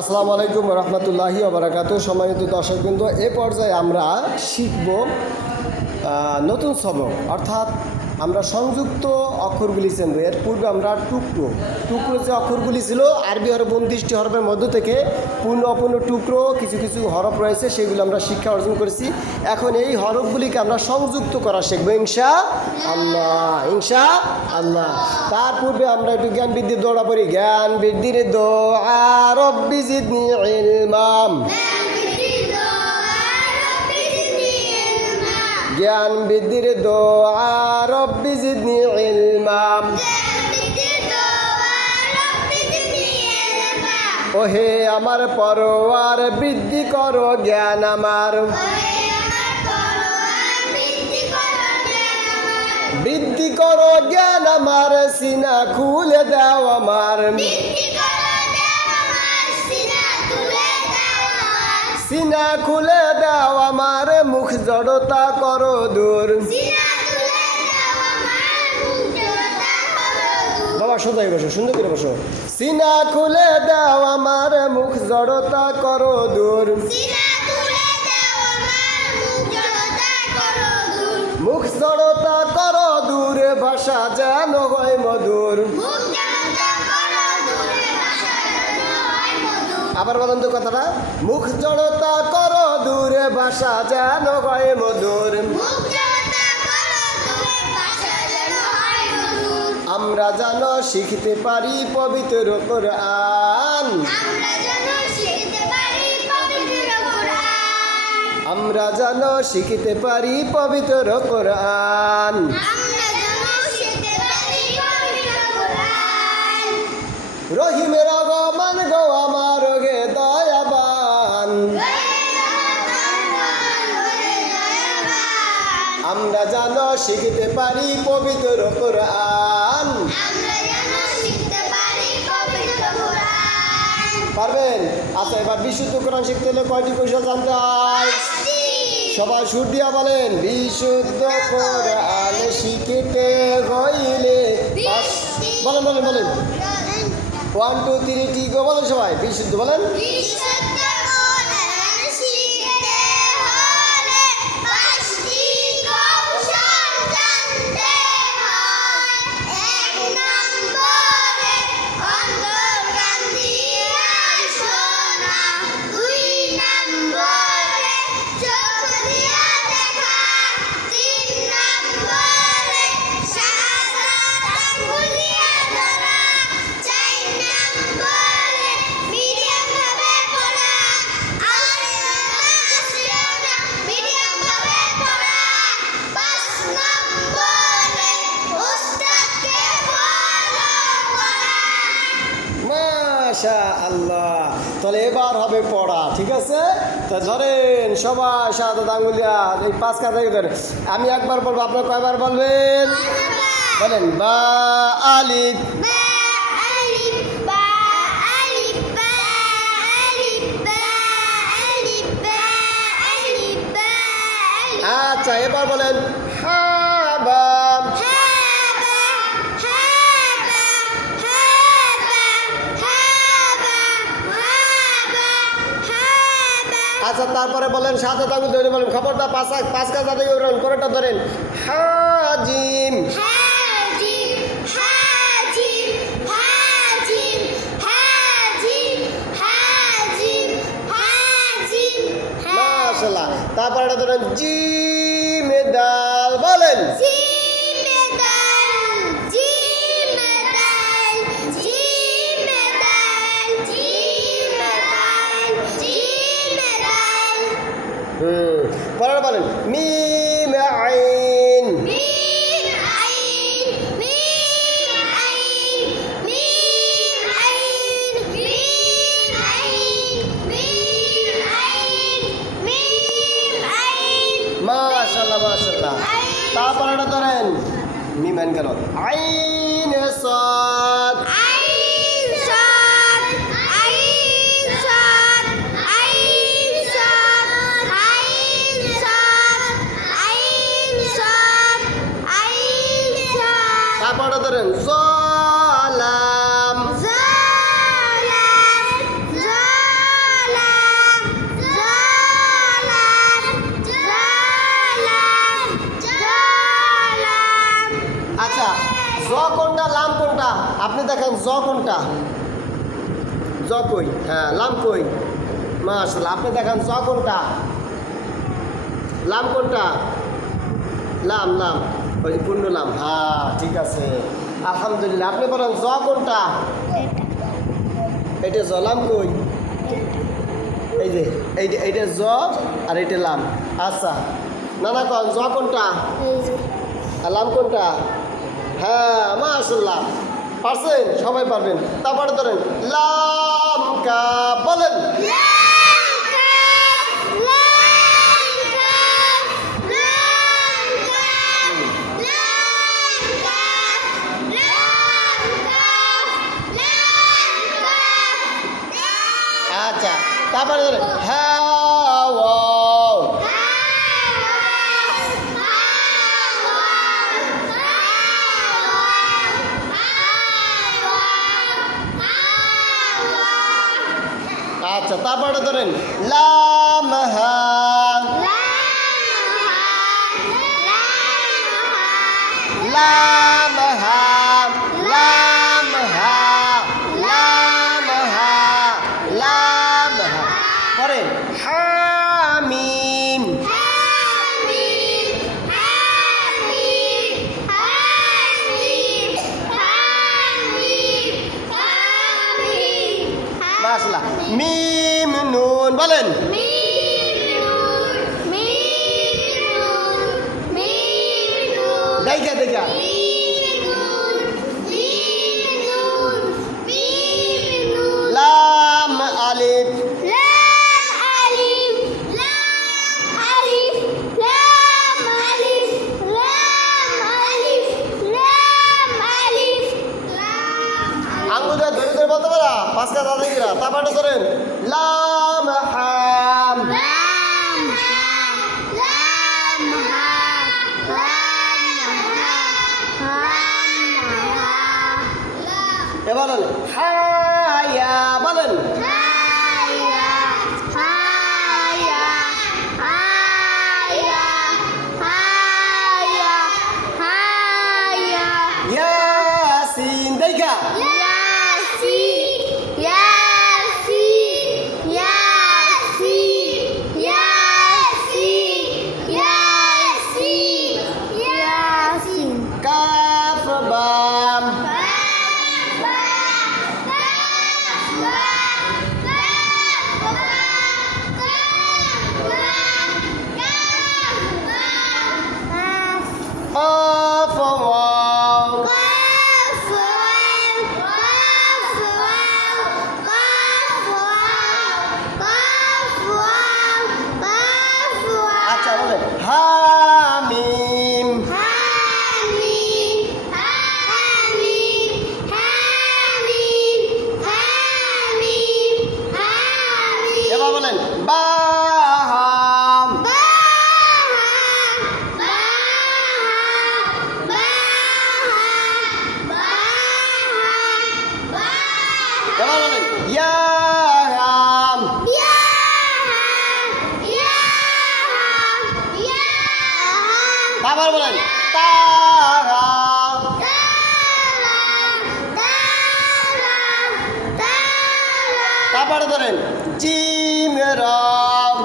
আসসালামু আলাইকুম রহমতুল্লাহি ওবারাকাতুহু। সম্মানিত দর্শকবৃন্দ, এ পর্যায়ে আমরা শিখব নতুন সবক, অর্থাৎ আমরা সংযুক্ত অক্ষরগুলি চিনব। এর পূর্বে আমরা টুকরো যে অক্ষরগুলি ছিল আরবি হরফ 29টি হরফের মধ্য থেকে পূর্ণ অপূর্ণ টুকরো কিছু কিছু হরফ রয়েছে, সেগুলো আমরা শিক্ষা অর্জন করেছি। এখন এই হরফগুলিকে আমরা সংযুক্ত করা শিখবো ইনশাআল্লাহ। তার পূর্বে আমরা একটু জ্ঞান বৃদ্ধির দোয়া পড়ি। জ্ঞান বৃদ্ধির দোয়া রব্বি জিদনি ইলমাম। জ্ঞান বৃদ্ধির দোয়া রব্বি জিদনি ইলমাম। ওহে আমার পরওয়ার বৃদ্ধি করো জ্ঞান আমার। বৃদ্ধি করো জ্ঞান আমার, সিনা খুলে দাও আমার। সিনা খুলে দাও আমার, মুখ জড়তা করো দূর। বাবা সোজাই বসো, সুন্দর করে বসো। সিনা খুলে দাও আমার, মুখ জড়তা করো দূর। মুখ জড়তা করো দূর, ভাষা যেন হয় মধুর। আবার বলেন তো কথাটা, মুখ জড়তা করো দূরে, ভাষা যেন হয় মধুর। আমরা যেন শিখতে পারি পবিত্র কোরআন। আমরা যেন শিখতে পারি পবিত্র কোরআন। রহিমের আগমন গো আমার গে দয়াবান। আমরা যেন শিখতে পারি পবিত্র কোরআন। পারবেন? আচ্ছা, এবার বিশুদ্ধ কোরআন শিখতে হলে কয়টি কৌশল জানতে হয়? সবাই সুর দিয়া বলেন, বিশুদ্ধ কোরআন শিখতে হইলে। বলেন বলেন বলেন, 1 2 3 ঠিক বলেন সবাই, বিশুদ্ধ বলেন। আল্লাহ, তাহলে এবার হবে পড়া, ঠিক আছে? তা ধরেন সবাই সাদা আঙ্গুলিয়া এই 5 কাজ ধরেন। আমি একবার বলবো, আপনার কয়বার বলবেন? বলেন, বা আলিফ। আচ্ছা, এবার বলেন হা বা। আচ্ছা, তারপরে বলেন সাথে আঙুল ধরে বলেন, খবরটা 5 কাজ আদায় করেন, পরেরটা ধরেন হাজিম। মাশাআল্লাহ। তারপরে এটা ধরেন জিম দাল, বলেন পরের বলেন মিম আইন। মাশাআল্লাহ মাশাআল্লাহ। তারপর এটা ধরেন মিম আইন কেন, আইন সাদ। তারপর ধরেন জালাম। দেখান জ কোনটা? জ কই? হ্যাঁ লাম কই? মাশাআল্লাহ। আপনি দেখান জ কোনটা? লাম কোনটা? লাম লাম ওই যে পূর্ণ লাম। হ্যাঁ ঠিক আছে আলহামদুলিল্লাহ। আপনি বলেন জ কোনটা? এটা জ। লাম কই? এই যে এইটা জ আর এইটা লাম। আচ্ছা নানা কন জ কোনটা আর লাম কোনটা? হ্যাঁ মাশাআল্লাহ পারছেন, সবাই পারবেন। তারপরে ধরেন লাম কাফ বলেন। আচ্ছা তারপরে ধরেন হ্যাঁ ওয়াও। আচ্ছা তারপরে ধরেন লাম হা। লাম হা লাম হা লাম হা লাম হা। পরেন হামিম। মাশাআল্লাহ। মিম নুন বলেন। দেখা দেখা লাম আলিফ। আঙ্গুলে ধরে ধরে বলতে পারা পাঁচটা দাদিরা। তারপরে ধরেন লাম হাম। এবার বলেন হায়া বলেন। ইয়াসিন দেখা। কাফ বাম। قاف واو। আচ্ছা বলেন হামিম। এবার বলেন বাহাম। এবার বলেন ইয়াহাম। আবার বলেন তাহা। তারপরে ধরেন জিম রাম।